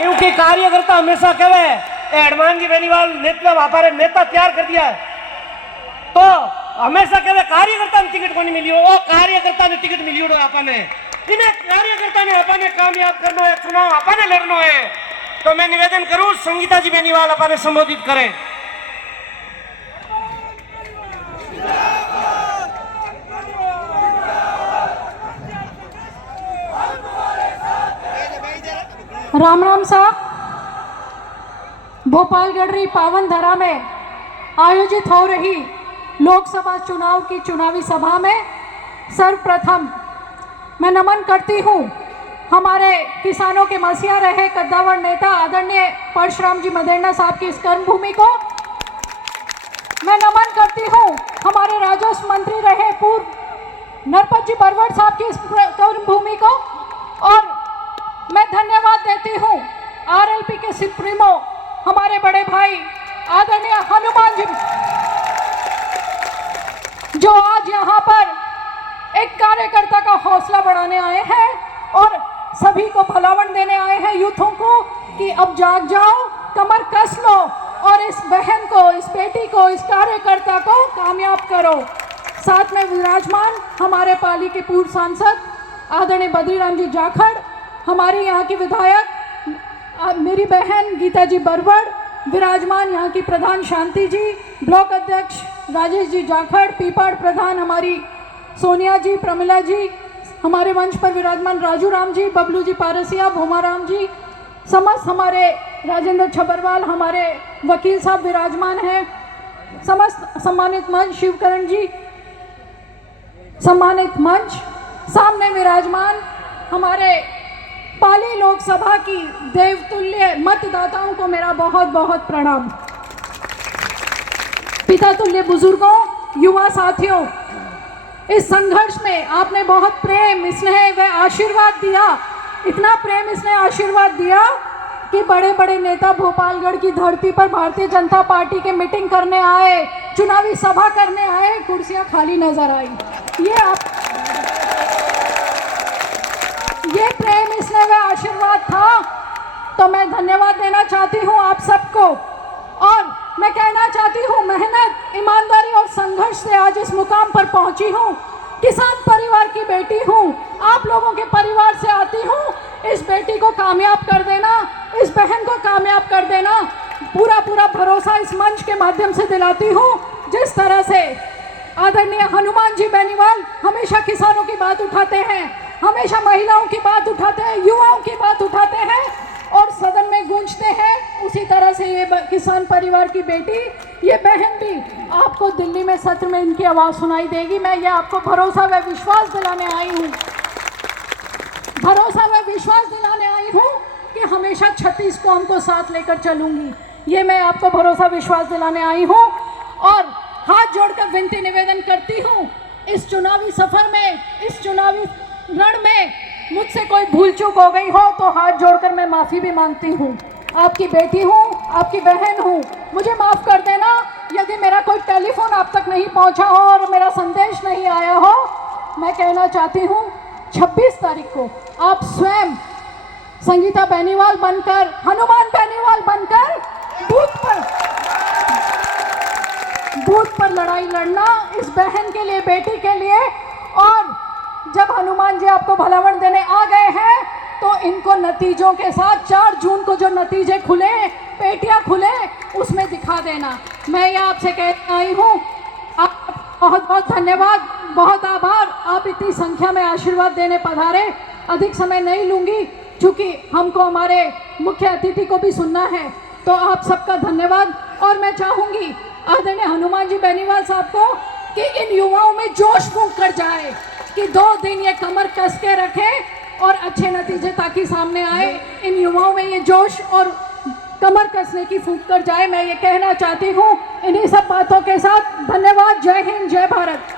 क्योंकि कार्यकर्ता हमेशा कहे हनुमान जी बेनीवाल नेता तैयार कर दिया तो हमेशा कहे कार्यकर्ता ने टिकट को नहीं मिली वो कार्यकर्ता ने टिकट मिली आपने इन्हें कार्यकर्ता ने अपने कामयाब करना है, चुनाव अपने लड़ना है। तो मैं निवेदन करूं संगीता जी बेनीवाल अपने संबोधित करें। राम राम साहब, भोपालगढ़ पावन धरा में आयोजित हो रही लोकसभा चुनाव की चुनावी सभा में सर्वप्रथम मैं नमन करती हूँ हमारे किसानों के मसीहा रहे कद्दावर नेता आदरणीय परशुराम जी मदेरणा साहब की इस कर्मभूमि को। मैं नमन करती हूँ हमारे राजस्व मंत्री रहे पूर्व नरपत जी बरवड़ साहब की इस कर्मभूमि को। और मैं धन्यवाद देती हूँ आरएलपी के सुप्रीमो हमारे बड़े भाई आदरणीय हनुमान जी, जो आज यहाँ पर एक कार्यकर्ता का हौसला बढ़ाने आए हैं और सभी को भलावण देने आए हैं यूथों को कि अब जाग जाओ, कमर कस लो और इस बहन को, इस बेटी को, इस कार्यकर्ता को कामयाब करो। साथ में विराजमान हमारे पाली के पूर्व सांसद आदरणीय बद्रीराम जी जाखड़, हमारी यहाँ की विधायक मेरी बहन गीता जी बरवड़, विराजमान यहाँ की प्रधान शांति जी, ब्लॉक अध्यक्ष राजेश जी जाखड़, पीपाड़ प्रधान हमारी सोनिया जी, प्रमिला जी, हमारे मंच पर विराजमान राजू राम जी, बबलू जी पारसिया, भोमाराम जी, समस्त हमारे राजेंद्र छबरवाल, हमारे वकील साहब विराजमान हैं, समस्त सम्मानित मंच, शिवकरण जी सम्मानित मंच, सामने विराजमान हमारे पाली लोकसभा की देवतुल्य मतदाताओं को मेरा बहुत बहुत प्रणाम। पिता तुल्य बुजुर्गों, युवा साथियों, इस संघर्ष में आपने बहुत प्रेम, स्नेह व आशीर्वाद दिया, इतना प्रेम, स्नेह, आशीर्वाद दिया कि बड़े बड़े नेता भोपालगढ़ की धरती पर भारतीय जनता पार्टी के मीटिंग करने आए, चुनावी सभा करने आए, कुर्सियां खाली नजर आई। ये प्रेम, स्नेह व आशीर्वाद था। तो मैं धन्यवाद देना चाहती हूँ आप सबको और मैं कहना चाहती हूँ मेहनत, ईमानदारी और संघर्ष से आज इस मुकाम पर पहुंची हूँ। किसान परिवार की बेटी हूँ, आप लोगों के परिवार से आती हूँ। इस बेटी को कामयाब कर देना, इस बहन को कामयाब कर देना, पूरा पूरा भरोसा इस मंच के माध्यम से दिलाती हूँ। जिस तरह से आदरणीय हनुमान जी बेनीवाल हमेशा किसानों की बात उठाते हैं, हमेशा महिलाओं की बात उठाते हैं, युवाओं की बात उठाते हैं और सदन में गूंजते हैं, उसी तरह से ये किसान परिवार की बेटी, ये बहन भी आपको दिल्ली में सत्र में इनकी आवाज़ सुनाई देगी। मैं ये आपको भरोसा व विश्वास दिलाने आई हूँ, भरोसा व विश्वास दिलाने आई हूँ कि हमेशा 36 कौम को साथ लेकर चलूँगी। ये मैं आपको भरोसा विश्वास दिलाने आई हूँ और हाथ जोड़कर विनती निवेदन करती हूँ, इस चुनावी सफर में, इस चुनावी रण में मुझसे कोई भूल चूक हो गई हो तो हाथ जोड़कर मैं माफ़ी भी मांगती हूँ। आपकी बेटी हूँ, आपकी बहन हूँ, मुझे माफ़ कर देना यदि मेरा कोई टेलीफोन आप तक नहीं पहुँचा हो और मेरा संदेश नहीं आया हो। मैं कहना चाहती हूँ 26 तारीख को आप स्वयं संगीता बेनीवाल बनकर, हनुमान बेनीवाल बनकर बूथ पर लड़ाई लड़ना इस बहन के लिए, बेटी के लिए। और जब हनुमान जी आपको भलावण देने आ गए हैं तो इनको नतीजों के साथ 4 जून को जो नतीजे खुले, पेटियां खुले, उसमें दिखा देना। मैं ये आपसे कहती आई हूँ, आप बहुत बहुत धन्यवाद, बहुत आभार, आप इतनी संख्या में आशीर्वाद देने पधारे। अधिक समय नहीं लूँगी क्योंकि हमको हमारे मुख्य अतिथि को भी सुनना है, तो आप सबका धन्यवाद। और मैं चाहूँगी आदरणीय हनुमान जी बेनीवाल साहब को कि इन युवाओं में जोश फूंक कर जाए कि 2 दिन ये कमर कस के रखें और अच्छे नतीजे ताकि सामने आए। इन युवाओं में ये जोश और कमर कसने की फूंक कर जाए, मैं ये कहना चाहती हूँ। इन्हीं सब बातों के साथ धन्यवाद। जय हिंद, जय भारत।